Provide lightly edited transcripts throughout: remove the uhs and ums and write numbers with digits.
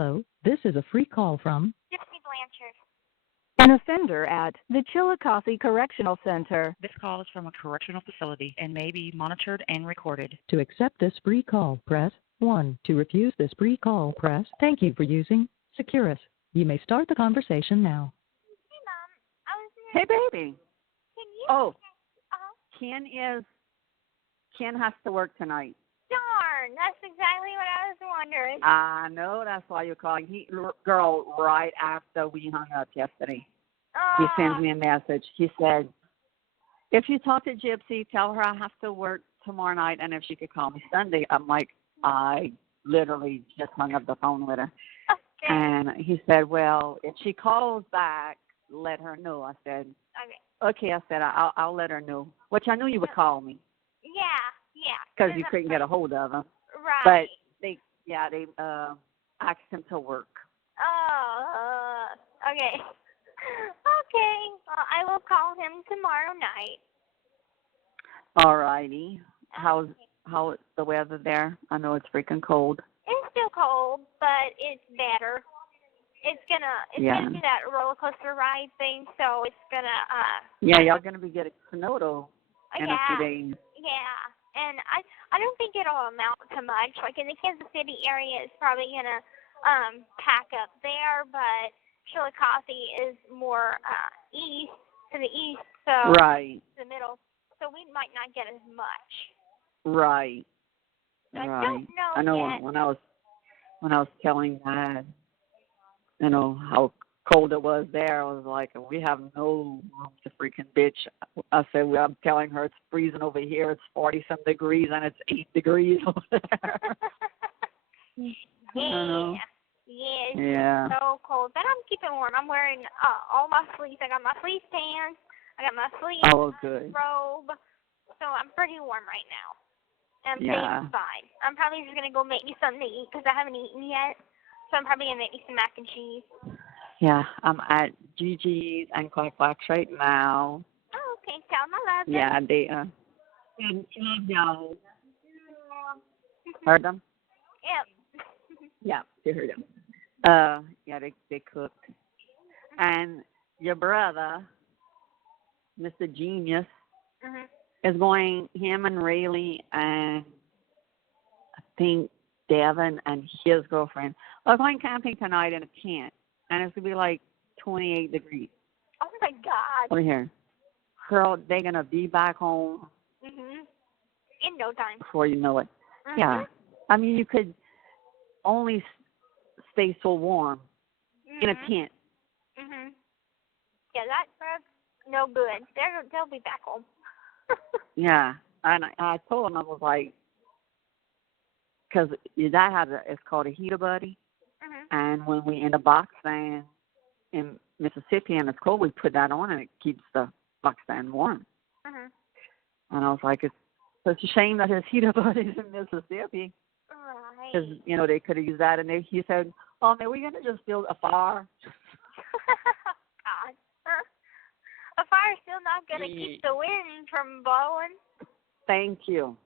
Hello, this is a free call from Gypsy Blanchard. An offender at the Chillicothe Correctional Center. This call is from a correctional facility and may be monitored and recorded. To accept this free call, press 1. To refuse this free call, press Thank you for using Securus. You may start the conversation now. Hey, Mom. I was Hey, baby. Can you? Oh, Uh-huh. Ken has to work tonight. Darn. That's exactly what I was wondering. I know, that's why you're calling. Girl, right after we hung up yesterday, he sends me a message. He said, if you talk to Gypsy, tell her I have to work tomorrow night, and if she could call me Sunday. I'm like, I literally just hung up the phone with her. Okay. And he said, well, if she calls back, let her know. I said, okay. I said, I'll let her know, which I knew you would call me Yeah. because you couldn't get a hold of him. Right. But they asked him to work. Okay. Okay. Well, I will call him tomorrow night. All righty. How's the weather there? I know it's freaking cold. It's still cold, but it's better. It's gonna do that roller coaster ride thing, so it's gonna Yeah, y'all gonna be getting snow in a few days. Yeah. And I don't think it'll amount to much. Like in the Kansas City area, it's probably gonna pack up there, but Chillicothe is more east to the east, so Right. the middle. So we might not get as much. Right. So right. I don't know I know yet. when I was telling Dad, how cold it was there, I was like, we have no room to freaking bitch. I said, well, I'm telling her it's freezing over here. It's 40-some degrees, and it's 8 degrees over there. Yeah. It's Yeah. so cold. But I'm keeping warm. I'm wearing all my sleeves. I got my fleece pants. I got my sleeves. Oh, good. Robe. So I'm pretty warm right now. I'm Yeah. staying fine. I'm probably just going to go make me something to eat because I haven't eaten yet. So I'm probably going to make me some mac and cheese. Yeah, I'm at Gigi's and Quack Quacks right now. Oh, okay. Tell them I love them. Yeah, they heard them? Yep. Yeah, they heard them. Yeah, they cooked. And your brother, Mr. Genius, Mhm. is going, him and Rayleigh and I think Devin and his girlfriend are going camping tonight in a tent. And it's going to be like 28 degrees. Oh, my God. Over here. Girl, they're going to be back home Mhm. In no time. before you know it. Mhm. Yeah. I mean, you could only stay so warm in a tent. Mhm. Yeah, that's no good. They'll be back home. Yeah. And I told him, I was like, because your dad has it's called a heater buddy. Mhm. And when we in the box fan in Mississippi and it's cold, we put that on and it keeps the box fan warm. Mhm. And I was like, it's a shame that his heater buddies in Mississippi. Right. Because, they could have used that. And he said, oh, man, we're going to just build a fire. God. A fire's still not going to keep the wind from blowing. Thank you.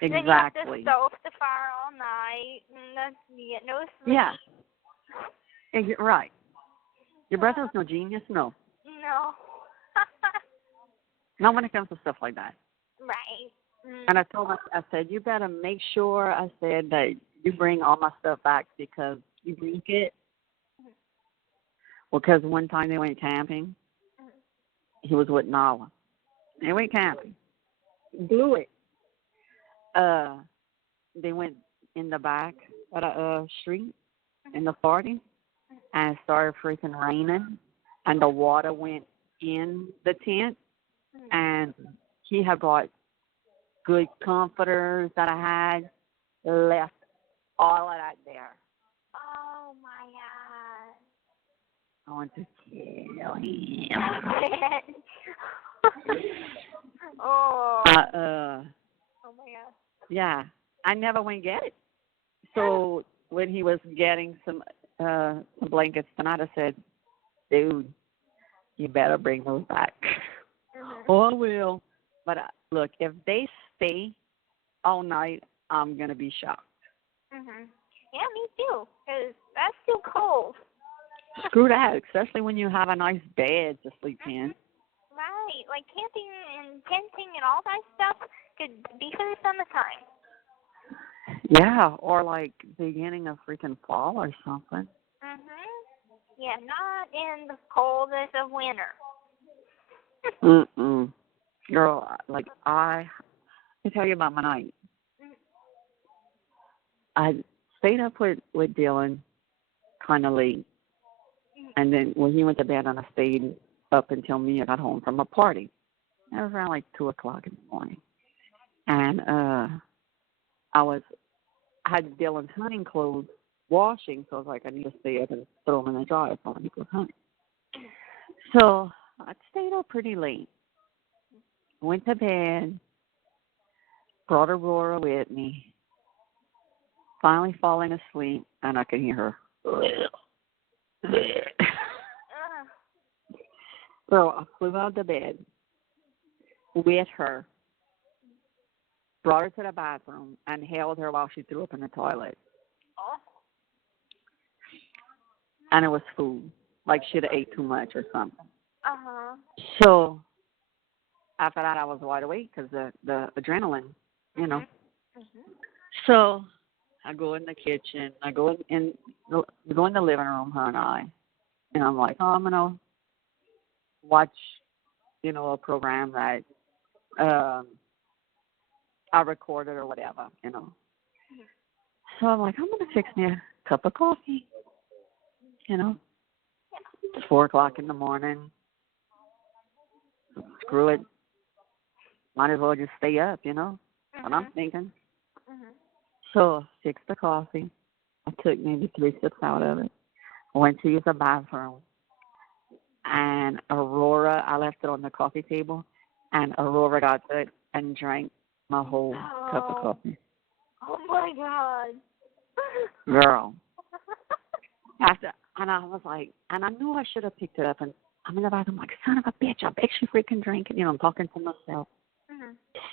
Then you have to Exactly. stoke the fire all night, and you get no sleep. Yeah. Right. Your brother's no genius? No. No. Not when it comes to stuff like that. Right. Mm. And I told him, I said, you better make sure, I said, that you bring all my stuff back because you break it. Well, because one time they went camping. He was with Nala. They went camping. Blew it. They went in the back of the street in the party, and it started freaking raining, and the water went in the tent, and he had brought good comforters that I had, left all of that there. Oh, my God. I want to kill him. Oh. Oh, my God. Yeah, I never went get it. So when he was getting some blankets tonight, I said, dude, you better bring those back. Oh, I will. But look, if they stay all night, I'm going to be shocked. Mhm. Yeah, me too. 'Cause that's too cold. Screw that, especially when you have a nice bed to sleep in. Right. Like camping and tenting and all that stuff could be for the summertime. Yeah, or like beginning of freaking fall or something. Yeah, not in the coldest of winter. Mm-mm. Girl, like let me tell you about my night. I stayed up with Dylan kind of late. And then when he went to bed, and I stayed up until Mia got home from a party. It was around like 2 o'clock in the morning. And I had Dylan's hunting clothes washing, so I was like, I need to stay up and throw them in the dryer for when he goes hunting. So I stayed up pretty late. Went to bed, brought Aurora with me, finally falling asleep, and I could hear her. So I flew out of bed with her, brought her to the bathroom, and held her while she threw up in the toilet. And it was food, like she'd have ate too much or something. So after that, I was wide awake because the adrenaline, you know. So I go in the kitchen. I go in the living room, her and I. And I'm like, I'm going to watch, a program that I recorded or whatever, So I'm like, I'm going to fix me a cup of coffee, It's 4 o'clock in the morning. Screw it. Might as well just stay up, what I'm thinking. So I fixed the coffee. I took maybe 3 sips out of it. I went to use the bathroom. And Aurora, I left it on the coffee table, and Aurora got to it and drank my whole cup of coffee. Oh, my God. Girl. And I was like, and I knew I should have picked it up, and I'm in the bathroom like, son of a bitch, I bet you freaking drink it. I'm talking to myself.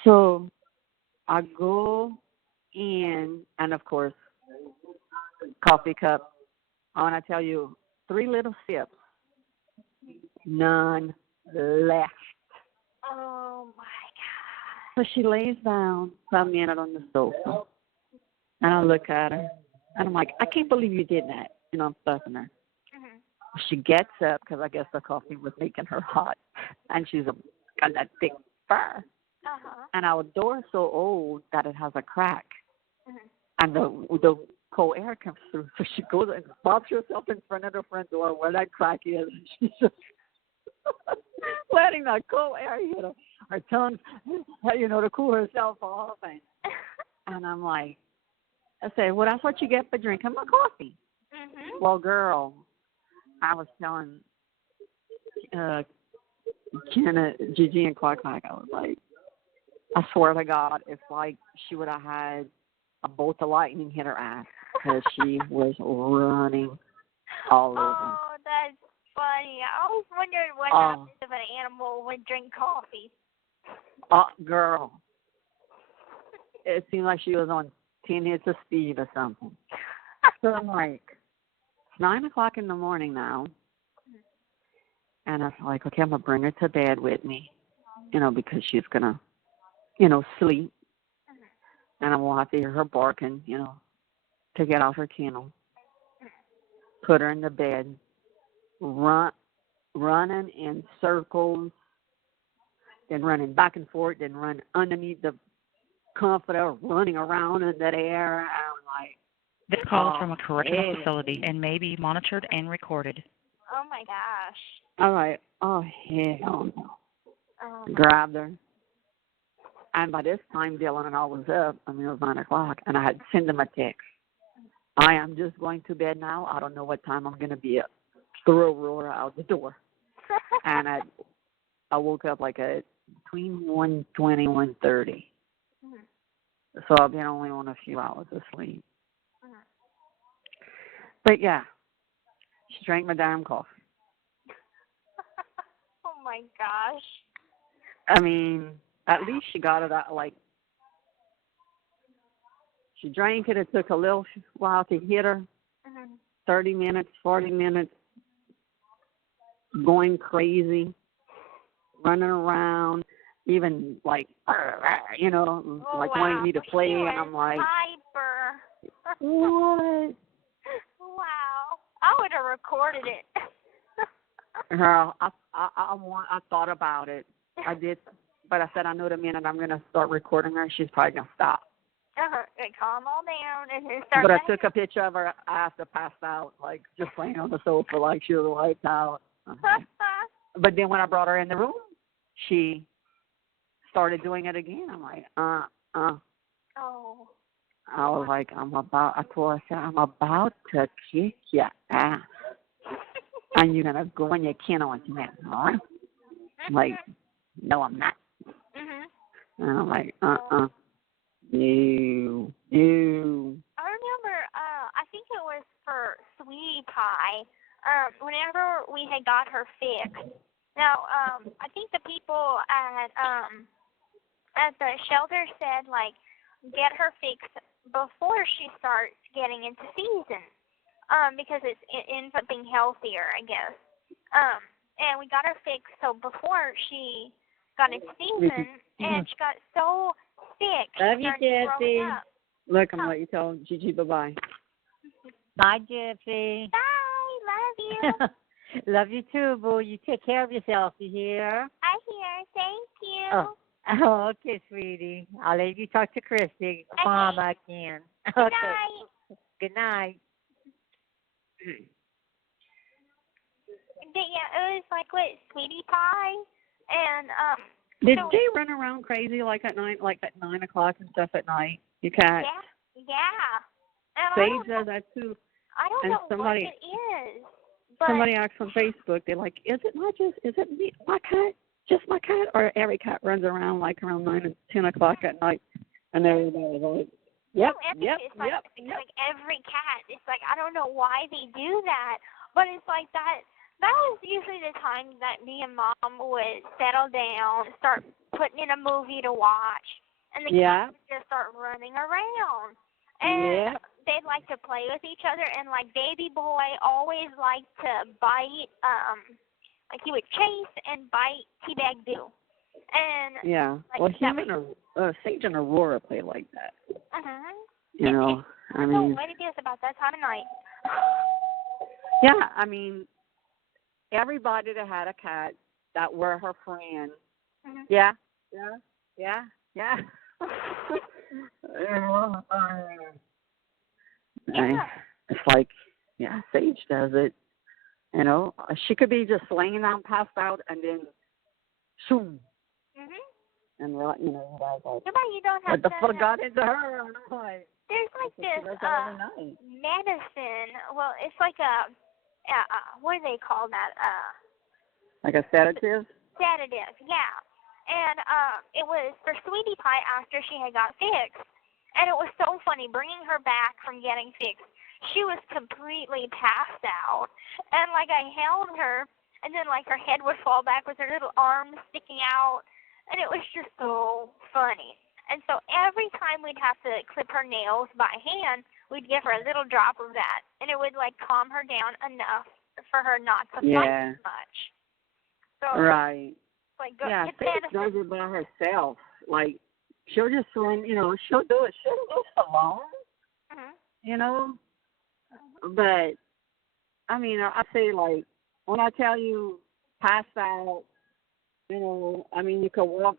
So I go in, and of course, coffee cup. I want to tell you, 3 little sips. None left. Oh, my God. So she lays down for a minute on the sofa. And I look at her. And I'm like, I can't believe you did that. I'm fussing her. She gets up because I guess the coffee was making her hot. And she's got that thick fur. And our door is so old that it has a crack. And the cold air comes through. So she goes and pops herself in front of the front door where that crack is. And she's just letting that cold air hit her. Her tongue, to cool herself off. And I'm like, I say, well, that's what you get for drinking my coffee. Well, girl, I was telling Gigi and Quack, I was like, I swear to God, it's like she would have had a bolt of lightning hit her ass because she was running all over. Oh, that's funny. I always wondered what happens if an animal would drink coffee. Girl, it seemed like she was on 10 hits of speed or something. So I'm like, it's 9 o'clock in the morning now. And I was like, okay, I'm going to bring her to bed with me, because she's going to, sleep. And I won't have to hear her barking, to get off her kennel. Put her in the bed, running in circles, then running back and forth, then run underneath the comforter, running around in that air. And I'm like, This call is from a correctional facility and may be monitored and recorded. Oh, my gosh. I'm like, oh, hell no. Grabbed her. And by this time, Dylan and I was up. It was 9 o'clock, and I had sent him a text. I am just going to bed now. I don't know what time I'm going to be up. Throw Aurora out the door. And I woke up like between 1:20 and 1:30. So I've been only on a few hours of sleep. But, yeah, she drank my damn coffee. Oh, my gosh. I mean, at least she got it out, She drank it. It took a little while to hit her. 30 minutes, 40 minutes, going crazy, running around, even like, like wanting me to play. And I'm like, hyper. what? Wow. I would have recorded it. Girl, I thought about it. I did, but I said, I know the minute I'm going to start recording her, she's probably going to stop. Calm all down and then start. But I took a picture of her after passed out, like just laying on the sofa like she was wiped out. But then when I brought her in the room, she started doing it again. I'm like, Oh. I was like, I told her, I said, I'm about to kick your ass. And you're going to go in your kennel and man, all right? I'm like, no, I'm not. And I'm like, No. I remember, I think it was for Sweetie Pie, whenever we had got her fixed. Now, I think the people at the shelter said, like, get her fixed before she starts getting into season, because it ends up being healthier, I guess. And we got her fixed so before she got into season, and she got so sick. Love you, Gypsy. Look, I'm going to let you tell Gigi bye-bye. Bye, Gypsy. Bye. Love you. Love you too, boo. You take care of yourself, you hear? I hear. Thank you. Oh, okay, sweetie. I'll let you talk to Kristy. Mama again. Good Okay. night. Good night. Yeah, it was like what, Sweetie Pie, and Did they run around crazy like at 9 o'clock and stuff at night? You can't. Yeah. And Sage does that too. I don't know what it is. But Somebody asked on Facebook, they're like, is it me, my cat, just my cat, or every cat runs around like around 9 and 10 o'clock at night, and everybody's like, yep. It's like every cat. It's like, I don't know why they do that, but it's like that. That was usually the time that me and Mom would settle down, start putting in a movie to watch, and the cats would just start running around. And they'd like to play with each other, and like Baby Boy always liked to bite, like he would chase and bite Teabag Boo. And well, him and Sage and Aurora play like that. You know, I don't mean, know what it is about that time of night. Yeah, I mean, everybody that had a cat that were her friend. Yeah. It's like, Sage does it. You know, she could be just laying down, passed out, and then, shoom. And you know, guys like, you don't have what the fuck got into her? There's like this medicine. Well, it's like a what do they call that? Like a sedative? Sedative, yeah. And it was for Sweetie Pie after she had got fixed. And it was so funny bringing her back from getting fixed. She was completely passed out. And like I held her, and then like her head would fall back with her little arms sticking out. And it was just so funny. And so every time we'd have to clip her nails by hand, we'd give her a little drop of that. And it would like calm her down enough for her not to fight as much. So, right. Like, Sage does it by herself. Like, she'll just swim, you know, she'll do it. She'll do it alone, you know. But, I mean, I say, like, when I tell you pass out, you know, I mean, you could walk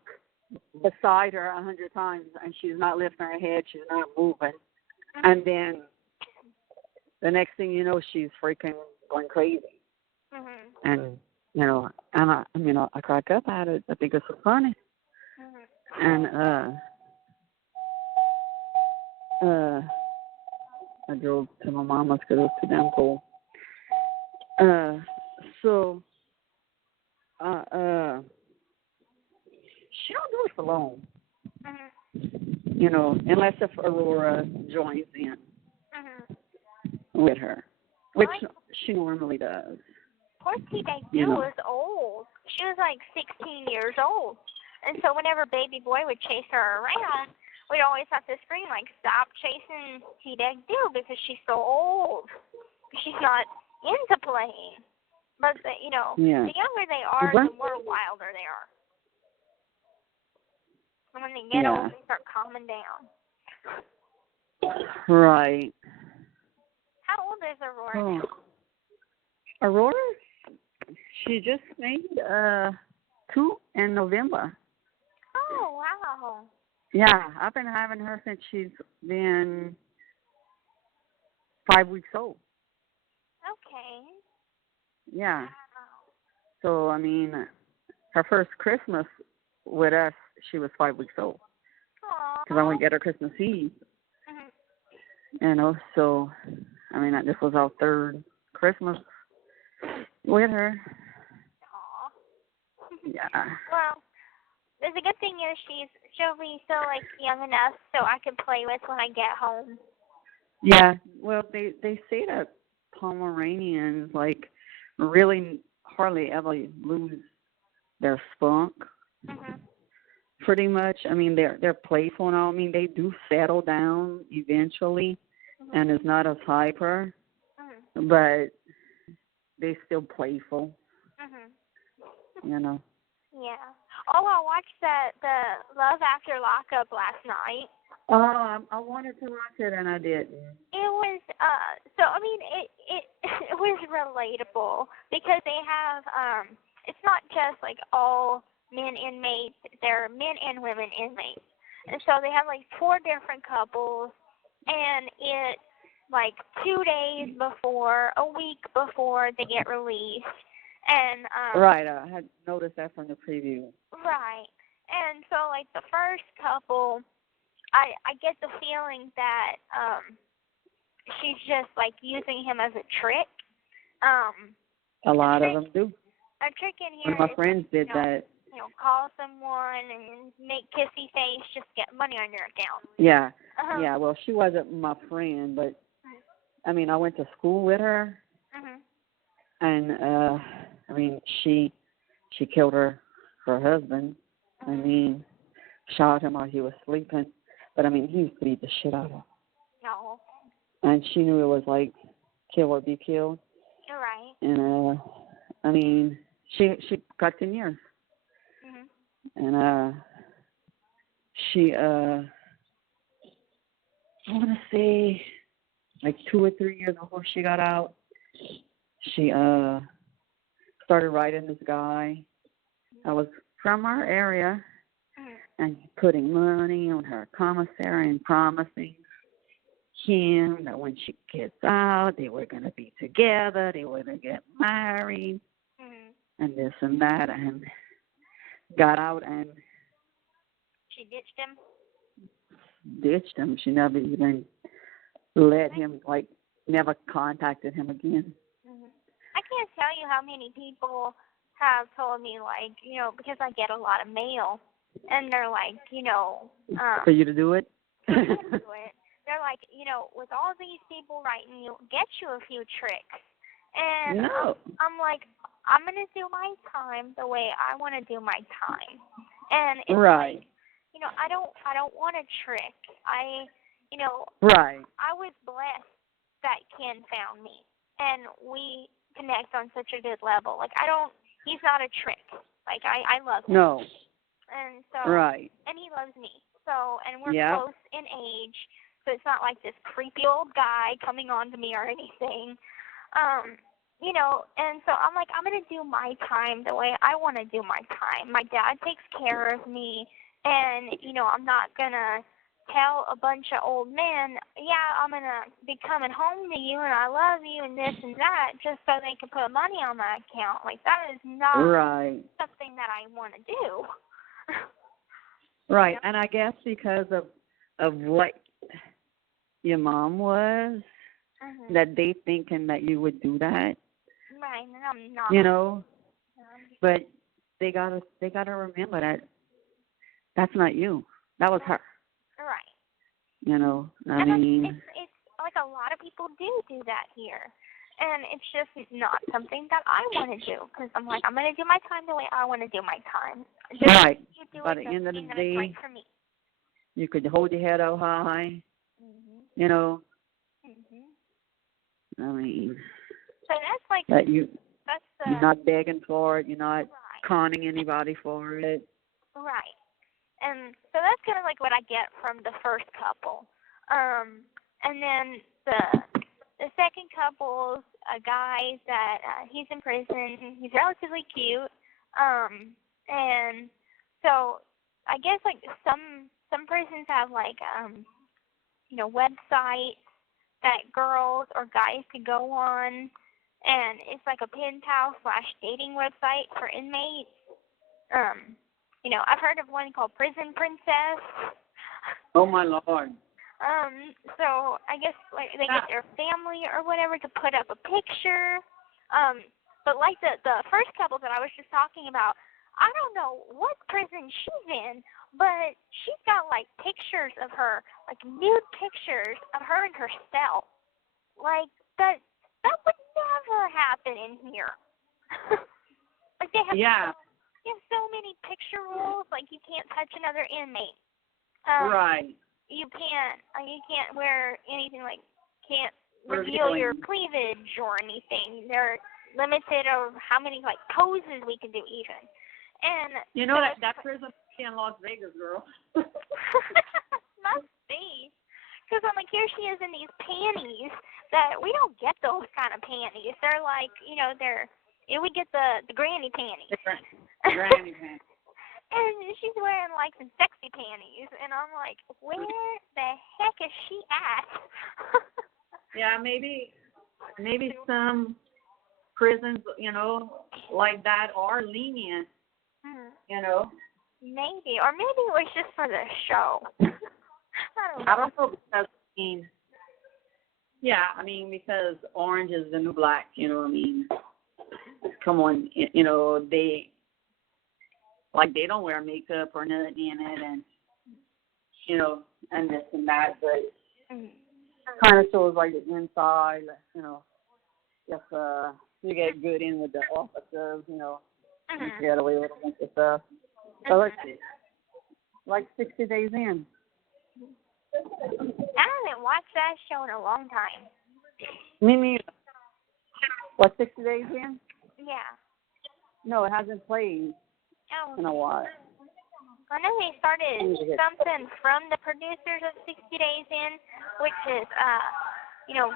beside her 100 times and she's not lifting her head, she's not moving. And then the next thing you know, she's freaking going crazy. And, you know, I crack up at it. I think it's so funny. And I drove to my mama's because it was too damn cold. So she don't do it alone. You know, unless if Aurora joins in with her, which she normally does. Poor Teabag Boo was old. She was like 16 years old. And so whenever Baby Boy would chase her around, we'd always have to scream, like, stop chasing T-Dag-Do because she's so old. She's not into playing. But, the younger they are, the more wilder they are. And when they get old, they start calming down. Right. How old is Aurora now? Aurora? She just made 2 in November. Oh, wow. Yeah, I've been having her since she's been 5 weeks old. Okay. Yeah. Wow. So, I mean, her first Christmas with us, she was 5 weeks old. Because I went to get her Christmas Eve. Mm-hmm. So, I mean, this was our 3rd Christmas with her. Aw. Yeah. Well, the good thing is she'll be still, like, young enough so I can play with when I get home. Yeah. Well, they say that Pomeranians, like, really hardly ever lose their spunk. Mhm. Pretty much. I mean, they're playful and all. I mean, they do settle down eventually, and it's not as hyper, but they still playful. Mhm. Yeah. Oh, I watched the Love After Lockup last night. Oh, I wanted to watch it and I didn't. It was so I mean it was relatable because they have it's not just like all men inmates, they're men and women inmates. And so they have like 4 different couples and it's like 2 days before, a week before they get released. And right, I had noticed that from the preview. Right. And so like the first couple I get the feeling that she's just like using him as a trick. A lot of them do. A trick in here. One of my friends did that. Call someone and make kissy face, just get money on your account. Yeah. Yeah, well, she wasn't my friend, but I mean, I went to school with her. And I mean, she killed her husband. I mean, shot him while he was sleeping. But I mean, he used to beat the shit out of her. No. And she knew it was like kill or be killed. You're right. And I mean, she got 10 years. And she I want to say like 2 or 3 years before she got out, she started writing this guy that was from our area and putting money on her commissary and promising him that when she gets out, they were going to be together, they were going to get married, and this and that, and got out and she ditched him. She never even let him, like, never contacted him again. I can't tell you how many people have told me, like, because I get a lot of mail, and they're like, for you to do it? They're like, with all these people writing you, get you a few tricks. And I'm like, I'm going to do my time the way I want to do my time. And it's like, I don't want a trick. I was blessed that Ken found me. And we connect on such a good level. Like, he's not a trick. Like, I love him. No. And so, and he loves me. So, and we're close in age. So it's not like this creepy old guy coming on to me or anything. And so I'm like, I'm going to do my time the way I want to do my time. My dad takes care of me, and, I'm not going to tell a bunch of old men, I'm going to be coming home to you, and I love you, and this and that, just so they can put money on my account. Like, that is not something that I want to do. Right, and I guess because of what your mom was, that they thinking that you would do that. Right, and I'm not. But they gotta remember that that's not you. That was her. Right. I mean, it's like a lot of people do that here, and it's just not something that I want to do because I'm like, I'm gonna do my time the way I want to do my time. Right. You do By it the end of the that day, is right for me. You could hold your head out high. Mhm. You know, Mhm. I mean, So that's like that that's the you're not begging for it. You're not right. conning anybody for it. Right. And so that's kind of like what I get from the first couple. And then the second couple's a guy that he's in prison. He's relatively cute. And so I guess like some prisons have like websites that girls or guys could go on, and it's like a pen pal / dating website for inmates. I've heard of one called Prison Princess. Oh my Lord. So I guess like they get their family or whatever to put up a picture. But like the first couple that I was just talking about, I don't know what prison she's in, but she's got like pictures of her, like nude pictures of her in her cell. Like that would never happen in here. Like they have so many picture rules. Like you can't touch another inmate. Right. You can't wear anything, like can't reveal your cleavage or anything. They're limited of how many like poses we can do even. And you know that prison in Las Vegas, girl. Must be. Because I'm like, here she is in these panties that we don't get those kind of panties. They're like, we get the granny panties. The granny panties. And she's wearing like some sexy panties, and I'm like, where the heck is she at? Yeah, maybe some prisons, like that are lenient. Maybe, or maybe it was just for the show. I don't know because because orange is the new black. You know what I mean? Come on, they don't wear makeup or nothing in it, and and this and that, but kind of shows like the inside. If you get good in with the officers, you get away with a bunch of stuff. So let's see, like 60 days in. I haven't watched that show in a long time. Me neither. What, 60 days in? Yeah. No, it hasn't played in a while. I know they started something from the producers of 60 Days In, which is,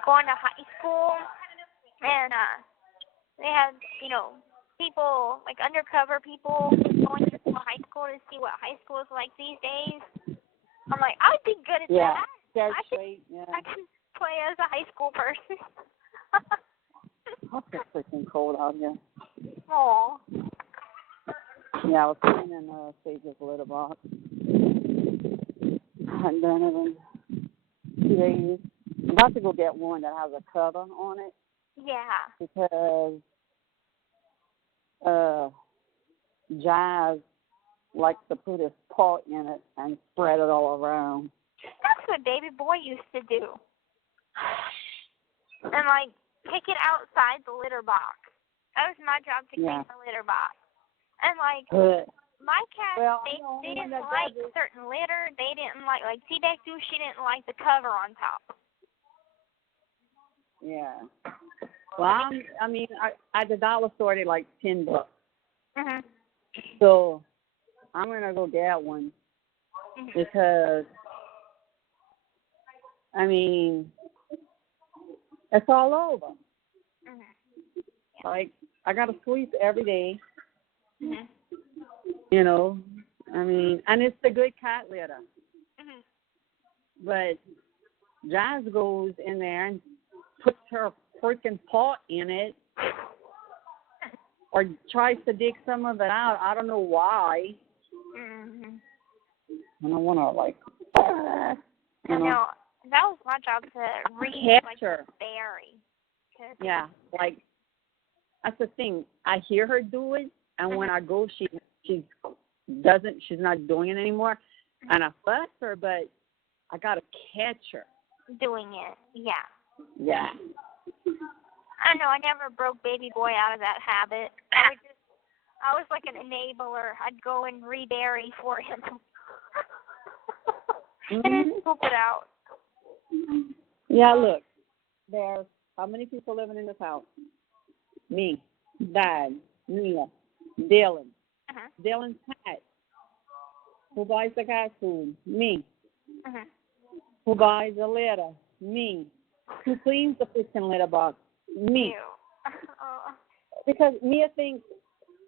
going to high school, and they have, people, like undercover people going to high school to see what high school is like these days. I'm like, I would be good at that. I can play as a high school person. It's freaking cold out here. Aw. Yeah, I was sitting in Sage's litter box. I hadn't done it in 2 days. I'm about to go get one that has a cover on it. Yeah. Because Jazz likes to put his paw in it and spread it all around. That's what baby boy used to do. And, like, pick it outside the litter box. That was my job to clean the litter box. And, like, my cats, they didn't like certain litter. They didn't like Seaback do, she didn't like the cover on top. Yeah. Well, at the dollar store, they like $10. Mhm. So I'm gonna go get one because it's all over. Like I gotta sweep every day. And it's the good cat litter. But Jazz goes in there and puts her freaking paw in it, or tries to dig some of it out. I don't know why. And I want to I know. That was my job to read her. Berry. Yeah, that's the thing. I hear her do it, and when I go, she's not doing it anymore, and I fuss her, but I gotta catch her doing it. Yeah. Yeah. I know. I never broke baby boy out of that habit. I was like an enabler. I'd go and reberry for him. And then scoop it out. Yeah, look. There's how many people living in this house? Me, Dad, Mia, Dylan. Dylan's cat. Who buys the cat food? Me. Who buys the litter? Me. Who cleans the freaking litter box? Me. Because Mia thinks,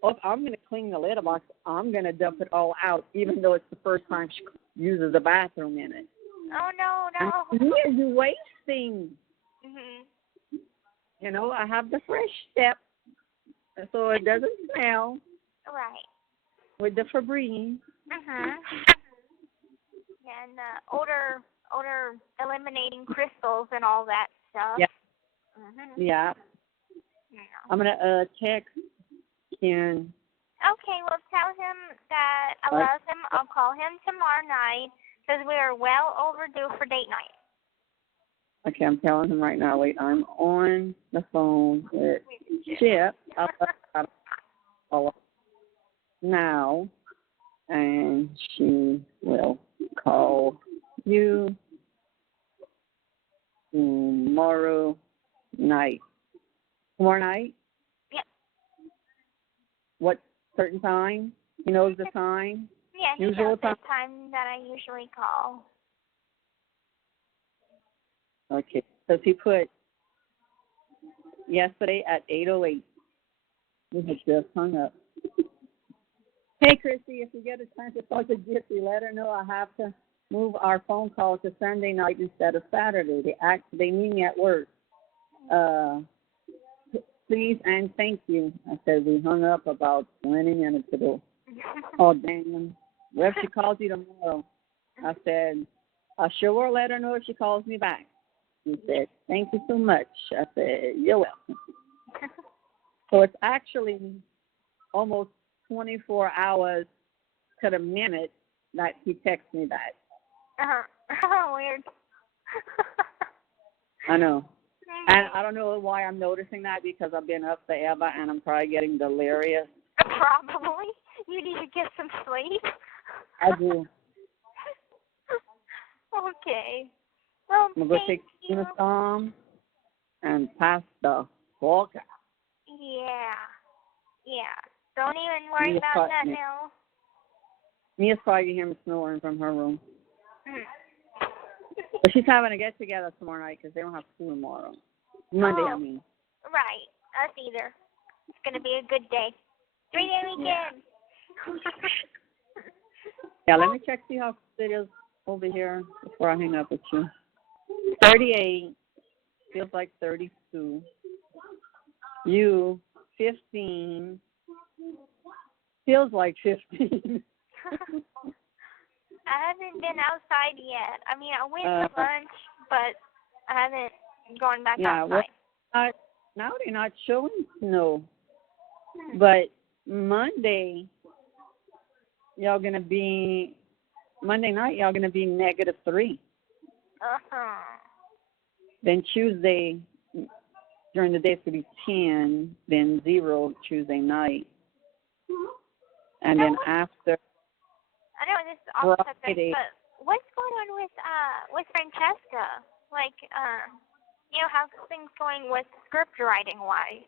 oh, if I'm going to clean the litter box, I'm going to dump it all out, even though it's the first time she uses the bathroom in it. Oh, no. And Mia, you're wasting. You know, I have the fresh step, so it doesn't smell. Right. With the Febreze. And odor eliminating crystals and all that stuff. Yeah. Yeah. I'm gonna text Ken. Okay, well, tell him that I love him. I'll call him tomorrow night because we are well overdue for date night. Okay, I'm telling him right now. Wait, I'm on the phone with Chip. I'll now, and she will call you tomorrow night. Tomorrow night? Yep. What certain time? He knows the time? Yeah, he knows the time that I usually call. Okay, so he put yesterday at 8:08. We had just hung up. Hey, Kristy, if you get a chance to talk to Gypsy, let her know I have to move our phone call to Sunday night instead of Saturday. They need me at work. Please and thank you. I said we hung up about 20 minutes ago. Oh, damn. What if she calls you tomorrow? I said, I sure will let her know if she calls me back. He said, thank you so much. I said, you're welcome. So it's actually almost 24 hours to the minute that he texts me back. Weird. I know. And I don't know why I'm noticing that because I've been up forever and I'm probably getting delirious. Probably. You need to get some sleep. I do. Okay. Well, I'm going to take uniform and pass the walk out. Yeah. Don't even worry about that now. Mia's probably hearing me snoring from her room. But she's having a get-together tomorrow night because they don't have school tomorrow. Monday, I mean. Right. Us either. It's going to be a good day. 3-day weekend. Yeah, let me check, see how it is over here before I hang up with you. 38 feels like 32. You, 15, feels like 15. I haven't been outside yet. I mean, I went to lunch, but I haven't gone back outside. Well, now they're not showing snow. But Monday night, y'all going to be -3. Then Tuesday, during the day, it's going to be 10, then 0 Tuesday night. And then after I know this is off subject, Friday, but what's going on with Francesca? Like, how's things going with script writing wise?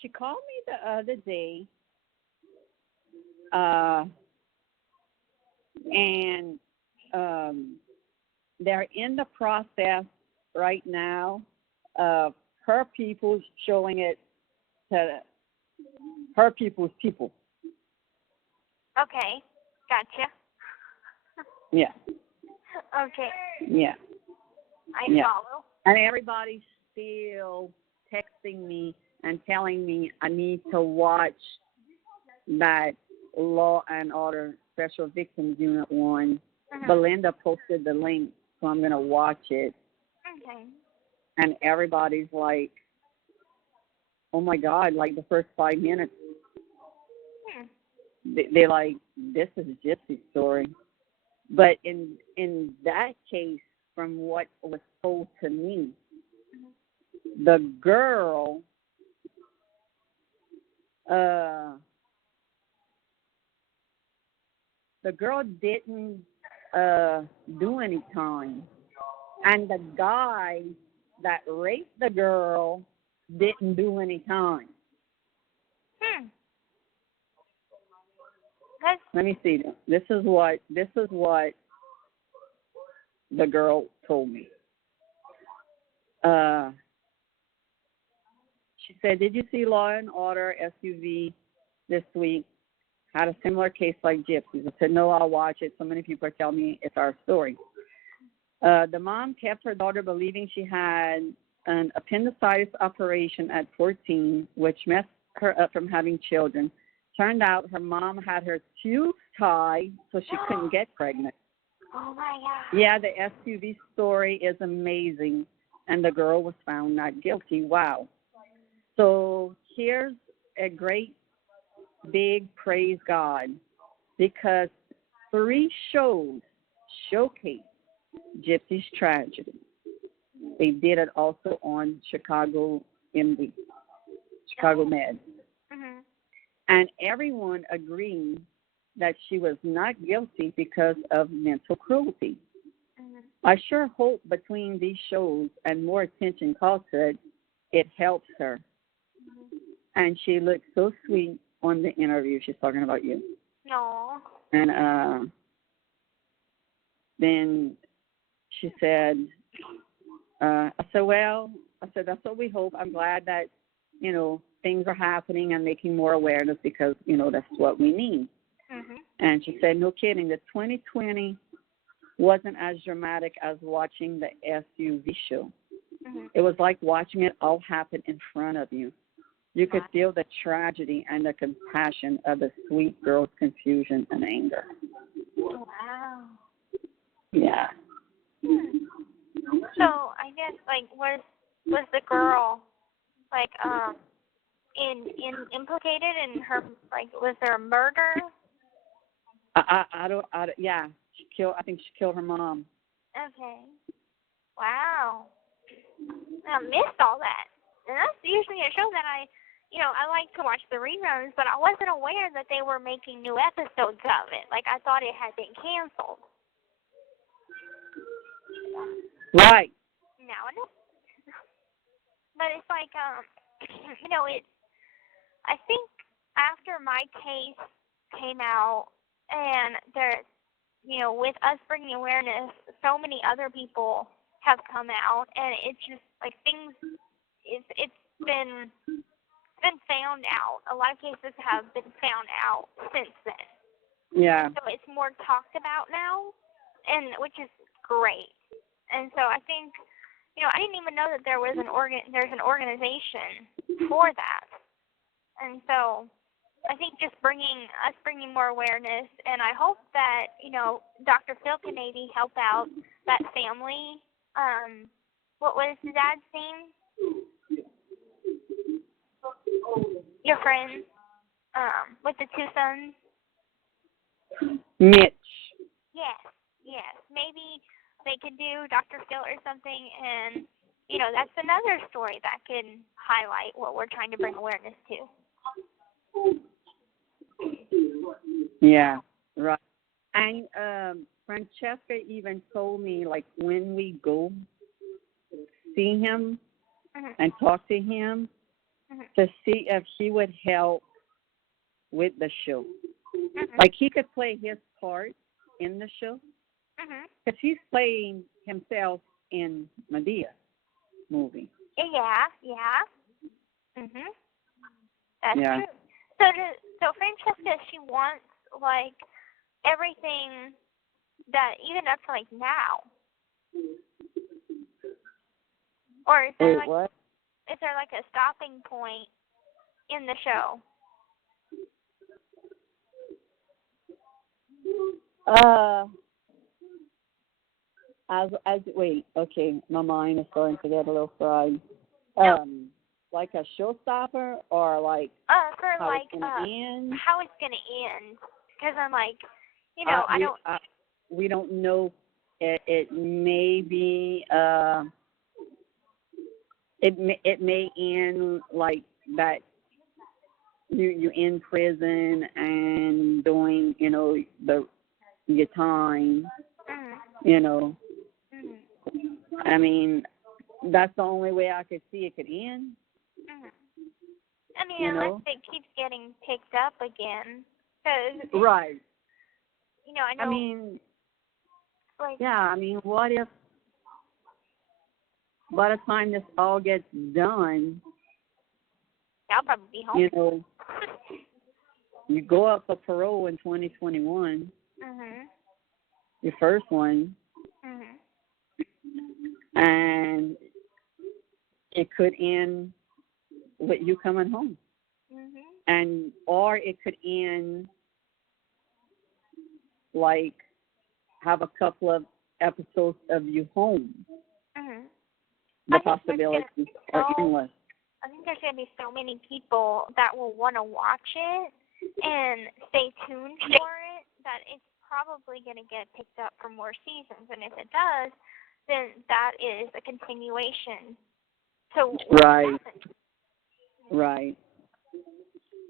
She called me the other day, and they're in the process right now of her people showing it to her people's people. Okay, gotcha. Yeah. Okay. Yeah. I follow. And everybody's still texting me and telling me I need to watch that Law and Order Special Victims Unit 1. Belinda posted the link, so I'm going to watch it. Okay. And everybody's like, oh, my God, like the first 5 minutes. They're like, this is a Gypsy story. But in that case, from what was told to me, the girl the girl didn't do any time, and the guy that raped the girl didn't do any time. Let me see. This is what the girl told me. She said, "Did you see Law and Order SUV this week? Had a similar case like Gypsy's." I said, "No, I'll watch it. So many people are telling me it's our story." The mom kept her daughter believing she had an appendicitis operation at 14, which messed her up from having children. Turned out her mom had her tubes tied so she couldn't get pregnant. Oh, my God. Yeah, the SUV story is amazing, and the girl was found not guilty. Wow. So here's a great big praise God, because 3 shows showcase Gypsy's tragedy. They did it also on Chicago MD, Chicago Med. Mm-hmm. And everyone agreed that she was not guilty because of mental cruelty. Mm-hmm. I sure hope between these shows and more attention called to it, it helps her. Mm-hmm. And she looked so sweet on the interview. She's talking about you. No. And then she said, I said, that's what we hope. I'm glad that, things are happening and making more awareness, because, that's what we need. Mm-hmm. And she said, no kidding, the 2020 wasn't as dramatic as watching the SUV show. Mm-hmm. It was like watching it all happen in front of you. You could feel the tragedy and the compassion of the sweet girl's confusion and anger. Wow. Yeah. So I guess was the girl implicated in her, was there a murder? Yeah. I think she killed her mom. Okay. Wow. I missed all that. And that's usually a show that I like to watch the reruns, but I wasn't aware that they were making new episodes of it. I thought it had been canceled. Right. Now I know. But it's I think after my case came out, and there, with us bringing awareness, so many other people have come out, and it's just it's been found out. A lot of cases have been found out since then. Yeah. So it's more talked about now, and which is great. And so I think, I didn't even know that there's an organization for that. And so I think just bringing more awareness, and I hope that, Dr. Phil can maybe help out that family. What was the dad's name? Your friend, with the 2 sons? Mitch. Yes. Maybe they could do Dr. Phil or something, and, that's another story that can highlight what we're trying to bring awareness to. Yeah, right. And Francesca even told me, when we go see him and talk to him, to see if he would help with the show. He could play his part in the show, because he's playing himself in Medea's movie. Yeah. That's Yeah. true. So Francesca, she wants everything that even up to now. Or is there what? Is there a stopping point in the show? Wait, okay, my mind is starting to get a little fried. Like a showstopper, or For how it's gonna end? How it's gonna end? Because I'm I don't. We don't know. It may be. It may end like that. You in prison and doing, the your time, Mhm. you know. Mhm. I mean, that's the only way I could see it could end, Mhm. I mean, you unless know. it keeps getting picked up again, because Right. I know, I mean, like, yeah, I mean, what if by the time this all gets done, I'll probably be home. you know, you go up for parole in 2021, Mhm. your first one, Mhm. and it could end with you coming home, Mhm. or it could end like have a couple of episodes of you home. Mhm. The I think possibilities are endless. I think there's gonna be so many people that will want to watch it and stay tuned for it that it's probably gonna get picked up for more seasons. And if it does, then that is a continuation to what Right. happened. Right.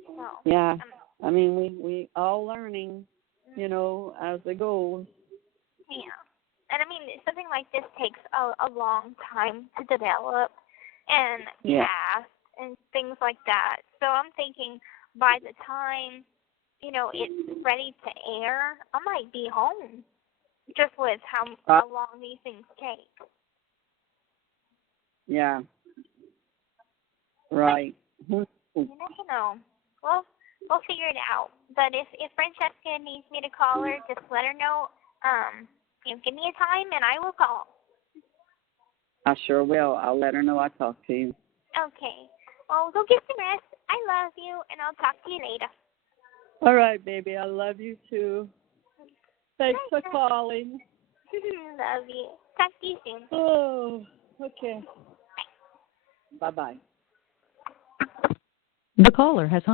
So, Yeah. I mean, we all learning, you know, as it goes. yeah. And I mean, something like this takes a long time to develop and Yeah. cast and things like that. So I'm thinking by the time, it's ready to air, I might be home just with how long these things take. Yeah. Right. You never know. Well, we'll figure it out. But if Francesca needs me to call her, just let her know. Give me a time and I will call. I sure will. I'll let her know I talked to you. Okay. Well, go get some rest. I love you, and I'll talk to you later. All right, baby. I love you too. Thanks for calling. Love you. Talk to you soon. Oh, okay. Bye-bye. The caller has hung